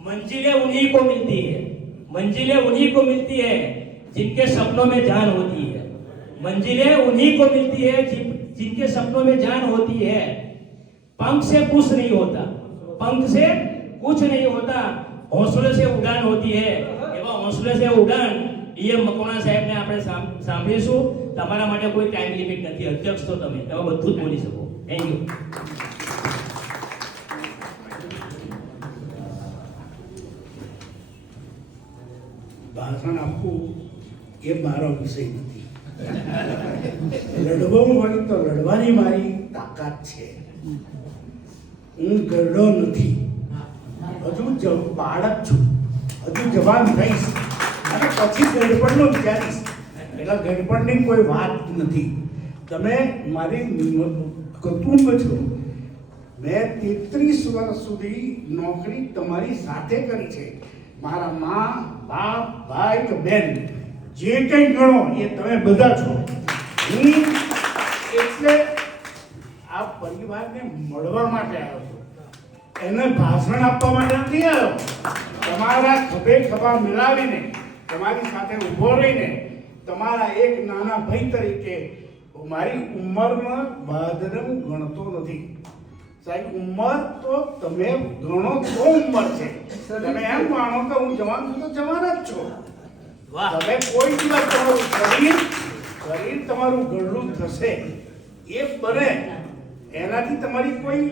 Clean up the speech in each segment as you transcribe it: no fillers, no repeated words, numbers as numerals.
मंजिलें उन्हीं को मिलती है, मंजिलें उन्हीं को मिलती है जिनके सपनों में जान होती है। मंजिलें उन्हीं को मिलती है जिनके सपनों में जान होती है। पंख से कुछ नहीं होता, पंख से कुछ नहीं होता, हौसले से उड़ान होती है। एवं हौसले से उड़ान ये મકવાણા સાહેબને આપણે સાંભળીશું. તમારા માટે કોઈ ટાઈમ લિમિટ નથી. અધ્યક્ષ તો તમે બધું જ બોલી શકો. Thank you. ભાષણ આપવું એ મારો વિષય નથી. લડવું હોય તો લડવાની મારી તાકાત છે. હું ગરડો નથી, હજુ બાળક છું, હજુ જવાન થઈશ અને પછી ગડપણનું વિચારીશ. એટલે ગડપણની કોઈ વાત નથી. તમે મારી કુટુંબ છો. મેં 33 વર્ષ સુધી નોકરી તમારી સાથે કરી છે. મારા મા, બાપ, ભાઈ કે બેન જે કંઈ ગણો એ તમે બધા છો. હું એટલે આ પરિવારને મળવા માટે આવ્યો છું, એને ભાષણ આપવા માટે નથી આવ્યો. તમારા ખભે ખભા મિલાવીને તમારી સાથે ઊભો રહીને તમારા એક નાના ભાઈ તરીકે મારી ઉંમરમાં બાદરમ ગણતો નથી. સાહેબ, ઉંમર તો તમે ગણો તો ઉંમર છે. તમે એમ માનો કે હું જવાન છું તો જવાન જ છો. તમે કોઈ દિવસ તમારું શરીર તમારું ગરડું થશે એ બને, એનાથી તમારી કોઈ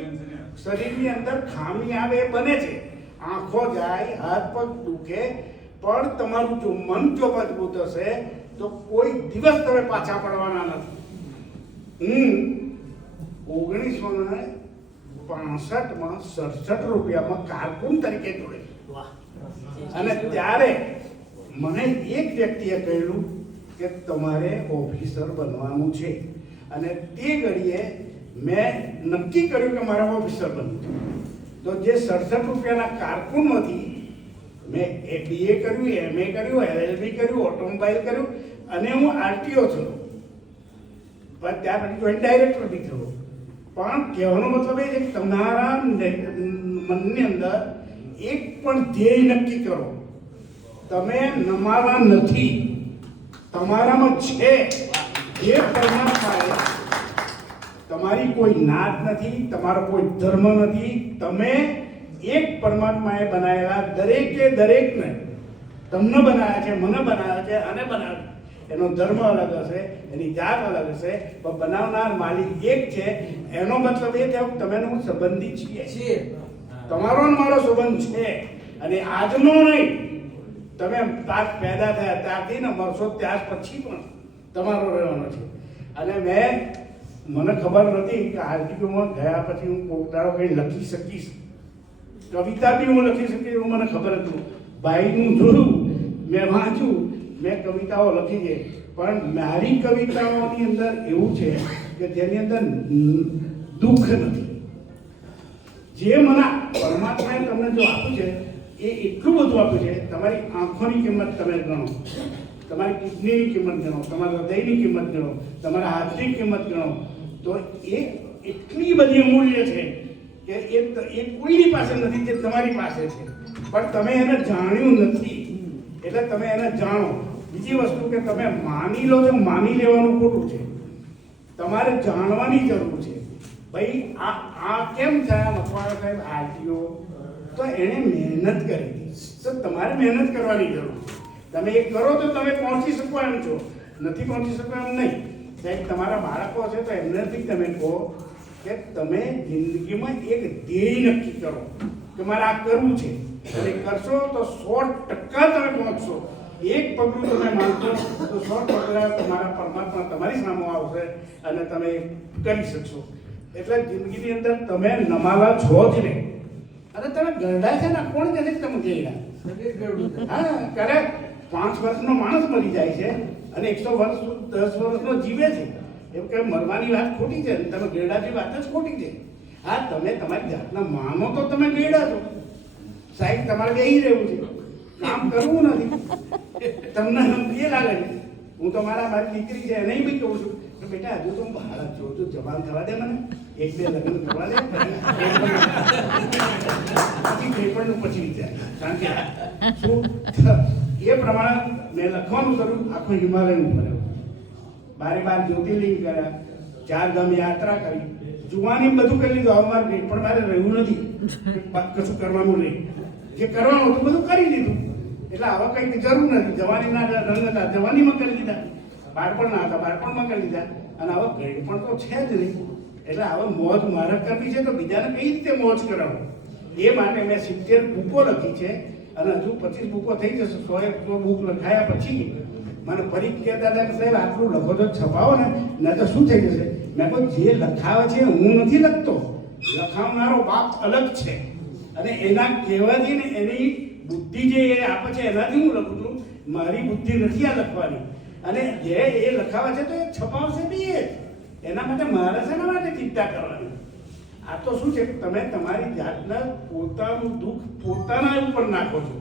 શરીરની અંદર ખામી આવે એ બને છે. આંખો જાય, હાથ પગ દુખે, પણ તમારું જો મન જો મજબૂત હશે તો કોઈ દિવસ તમે પાછા પડવાના નથી. હું 1965માં 67 રૂપિયામાં કારકુન તરીકે જોડે અને ત્યારે મને એક વ્યક્તિએ કહ્યું કે તમારે ઓફિસર બનવાનું છે. અને તે ઘડીએ મેં નક્કી કર્યું કે મારે ઓફિસર બનવું છે. તો જે 67 રૂપિયાના કારકુનમાંથી મેં BA કર્યું, MA કર્યું, LLB કર્યું, ઓટોમોબાઈલ કર્યું અને હું RTO છું. પણ ત્યાર પછી જોઈન્ટ ડાયરેક્ટર બી થયો. પણ કહેવાનો મતલબ એ છે કે તમારા મનની અંદર એક પણ ધ્યેય નક્કી કરો. તમે નમાવા નથી, તમારામાં છે. જે પરમાત્માએ તમારી કોઈ નાત નથી, તમારો કોઈ ધર્મ નથી. તમે એક પરમાત્માએ બનાવેલા દરેકને તમને બનાવ્યા છે, મને બનાવ્યા છે અને બનાવ્યા. એનો ધર્મ અલગ હશે, એની જાત અલગ હશે, પણ બનાવનાર માલિક એક છે. એનો મતલબ એ થયો તમે હું સંબંધી છીએ. તમારો મારો સંબંધ છે અને આજનો નહીં. તમે પેદા થયા ત્યારથી ને મરશો ત્યાર પછી પણ તમારો રહેવાનો છે. અને મને ખબર નથી કે આરટીઓમાં ગયા પછી હું કોક દાડો કંઈ લખી શકીશ, કવિતા બી હું લખી શકીશ એવું મને ખબર હતું. ભાઈનું જોયું, મેં વાંચ્યું, મેં કવિતાઓ લખી છે. પણ મારી કવિતાઓની અંદર એવું છે કે જેની અંદર દુઃખ નથી. જે મને પરમાત્માએ તમને જો આપ્યું છે એ એટલું બધું આપ્યું છે. તમારી આંખોની કિંમત તમે ગણો, તમારી કિડનીની કિંમત ગણો, તમારા હૃદયની કિંમત ગણો, તમારા હાથની કિંમત ગણો, તો એ એટલી બધી અમૂલ્ય છે કે એ કોઈની પાસે નથી જે તમારી પાસે છે. પણ તમે એને જાણ્યું નથી એટલે તમે એને જાણો. બીજી વસ્તુ કે તમે માની લો તો માની લેવાનું ખોટું છે. તમારે જાણવાની જરૂર છે. ભાઈ આ કેમ થયા મકવાણા સાહેબ RTO? તો એણે મહેનત કરી. તો તમારે મહેનત કરવાની જરૂર છે. તમે એ કરો તો તમે પહોંચી શકો એમ છો, નથી પહોંચી શકો એમ નહીં. સાહેબ, તમારા બાળકો હશે તો એમનેથી તમે કહો કે તમે જિંદગીમાં એક ધ્યેય નક્કી કરો કે મારે આ કરવું છે. અને કરશો તો 100% તમે પહોંચશો. એક પગલું તમે માનશો તો 100 પગલાં તમારા પરમાત્મા તમારી સામે આવશે અને તમે કરી શકશો. એટલે જિંદગીની અંદર તમે નમાલા છો જ નહીં. અને તમે ગરડા છે ને, કોણ કહે છે તમે ગયેલા? હા, કરે 5 વર્ષનો માણસ મરી જાય છે અને 100 વર્ષ 10 વર્ષનો જીવે છે. એમ કે મરવાની વાત ખોટી છે, તમે ગેડાની વાત જ ખોટી છે. હા, તમે તમારી જાતના માનો તો તમે ગેડા છો. સાહેબ, તમારે બેહી રહેવું છે, કામ કરવું નથી. તમને એ લાગે છે. હું તો મારી દીકરી છે એને બી કહું છું કે બેટા હજુ તો બાળક છો, તું જવાન થવા દે, મને 1-2 લગ્ન કરવા દે, પછી શું એ પ્રમાણે મેં લખવાનું શરૂ આખું હિમાલયનું ફર્યો, 12 જ્યોતિર્લિંગ કર્યા, 4 ધામ યાત્રા કરી, જુવાની બધું કરી લીધું. હવે મારે પણ મારે રહ્યું નથી કશું કરવાનું નહીં, જે કરવાનું હતું બધું કરી લીધું. એટલે હવે કંઈક જરૂર નથી. જવાનીના રંગ હતા, જવાનીમાં કરી લીધા, બાળપણના હતા, બાળપણમાં કરી લીધા, અને હવે ઘડી પણ તો છે જ નહીં. એટલે હવે મોજ મારે કરવી છે તો બીજાને કઈ રીતે મોજ કરાવું, એ માટે મેં 70 બુકો લખી છે, અને હજુ 25 બુકો થઈ જશે. 100 બુક લખાયા પછી મને ફરી કહેતા હતા કે સાહેબ આટલું લખો તો છપાવો ને તો શું થઈ જશે. મેં કહ્યું જે લખાવે છે હું નથી લખતો, લખાવનારો બાપ અલગ છે, અને એના કહેવાથી ને એની બુદ્ધિ જે એ આપે છે એનાથી હું લખું છું. મારી બુદ્ધિ નથી આ લખવાની, અને જે એ લખાવે છે તો એ છપાવશે બી એ. એના માટે મારે શેના માટે ચિંતા કરવાની. આ તો શું છે, તમે તમારી જાતના પોતાનું દુઃખ પોતાના ઉપર નાખો છો.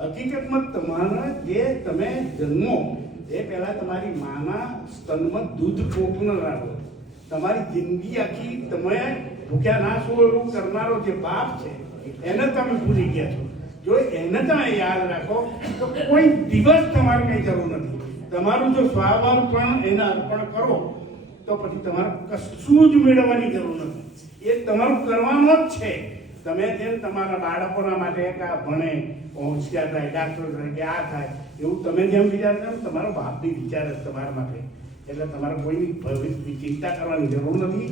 હકીકતમાં તમારા જે તમે જન્મો એ પહેલા તમારી માના સ્તનમાં દૂધ ચોખ્ખું ન રાખો. તમારી જિંદગી આખી તમે ભૂખ્યા ના છો એવું કરનારો જે બાપ છે એને તમે ભૂલી ગયા છો. જો એને તમે યાદ રાખો તો કોઈ દિવસ તમારે કંઈ જરૂર નથી. તમારું જો સ્વાવર્પણ એને અર્પણ કરો તો પછી તમારે કશું જ મેળવવાની જરૂર નથી. એ તમારું કરવાનું જ છે. તમે જેમ તમારા બાળકોના માટે ભણે, હોશિયાર થાય, ડાક્ટર થાય કે આ થાય, એવું તમે જેમ વિચારતા છો તમારો બાપ બી વિચારે છે તમારા માટે. એટલે તમારે કોઈની ભવિષ્યની ચિંતા કરવાની જરૂર નથી.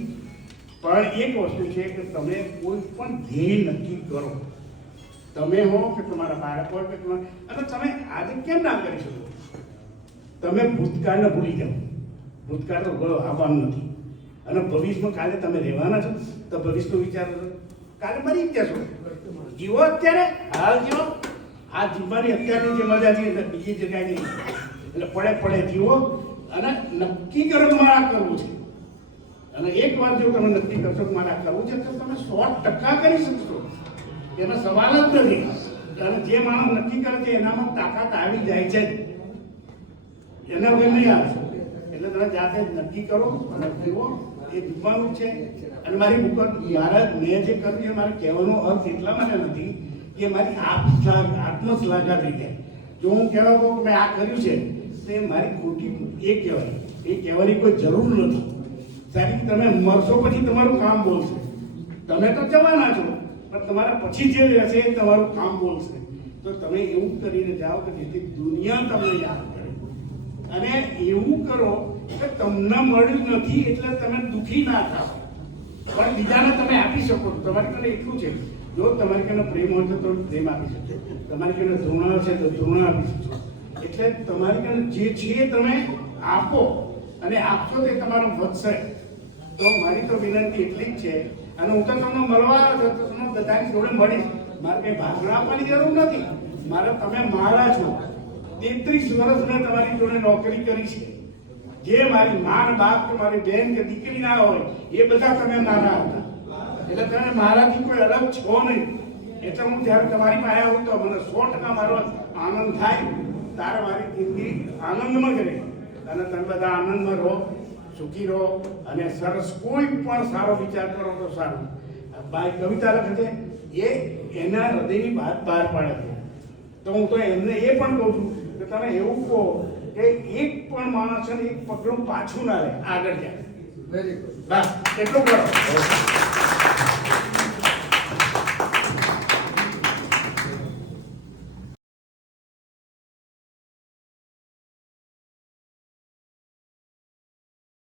પણ એક વસ્તુ છે કે તમે કોઈ પણ ધ્યેય નક્કી કરો, તમે હો કે તમારા બાળકો કે અને તમે આજે કેમ ના કરી શકો. તમે ભૂતકાળને ભૂલી જાઓ. ભૂતકાળ તો આવવાનું નથી, અને ભવિષ્યમાં કાલે તમે રહેવાના છો તો ભવિષ્યનો વિચાર કરો. કાલે મરી જ જશો. જીવો અત્યારે, હાલ જીવો. આ જીવવાની અત્યારની જે મજા છે એટલે બીજી જગ્યાએ નહીં. એટલે પડે જીવો, અને નક્કી કરો કે મારે આ કરવું છે. અને એક વાર જો તમે નક્કી કરશો કે મારે આ કરવું છે તો તમે 100% કરી શકશો. એનો સવાલ જ નથી. અને જે માણસ નક્કી કરે છે એનામાં તાકાત આવી જાય છે, એને વગર નહીં આવે. એટલે તમે જાતે નક્કી કરો અને જીવો, એ જીવવાનું છે. અને મારી બુક મારા મેં જે કર્યું છે મારે કહેવાનો અર્થ એટલા માટે નથી કે મારી આત્મશ્લાઘા થઈ જાય. જો હું કહેવા કહું મેં આ કર્યું છે તો એ મારી ખોટી એ કહેવાય. એ કહેવાની કોઈ જરૂર નથી. સારી તમે મરશો પછી તમારું કામ બોલશે. તમે તો જવાના છો પણ તમારા પછી જે રહેશે એ તમારું કામ બોલશે. તો તમે એવું કરીને જાઓ કે જેથી દુનિયા તમને યાદ કરે. અને એવું કરો કે તમને મળ્યું નથી એટલે તમે દુઃખી ના થાઓ, પણ બીજાને તમે આપી શકો. તમારી કને એટલું છે, જો તમારી કને પ્રેમ હોય તો તમે પ્રેમ આપી શકશો, તમારી કને ધૃણા છે તો ધૃણા આપી શકશો. એટલે તમારી કને જે છે તમે આપો, અને આપશો તે તમારું વધશે. તો મારી તો વિનંતી એટલી જ છે. અને હું તો તમને મળવા આવ્યો તો તમને બધાની જોડે મળીશ. મારે કંઈ ભાગણ આપવાની જરૂર નથી. મારે તમે મારા છો. 33 વર્ષ મેં તમારી જોડે નોકરી કરી છે. જે મારી માન બાપ કે મારી બહેન કે દીકરી ના હોય એ બધા તમે મારા હતા. એટલે તમે મારાથી કોઈ અલગ છો નહીં. એટલે હું જ્યારે તમારી પાસે આવું તો મને 100% મારો આનંદ થાય. તારે મારી જિંદગી આનંદમાં કરે, અને તમે બધા આનંદમાં રહો, સુખી રહો, અને સરસ કોઈ પણ સારો વિચાર કરો તો સારું. ભાઈ કવિતા લખે છે એ એના હૃદયની વાત બહાર પાડે છે. તો હું તો એમને એ પણ કહું છું કે તમે એવું કહો કે એક પણ માણસ એક પગલું પાછું ના રહે, આગળ જાય. બસ એટલું કરો.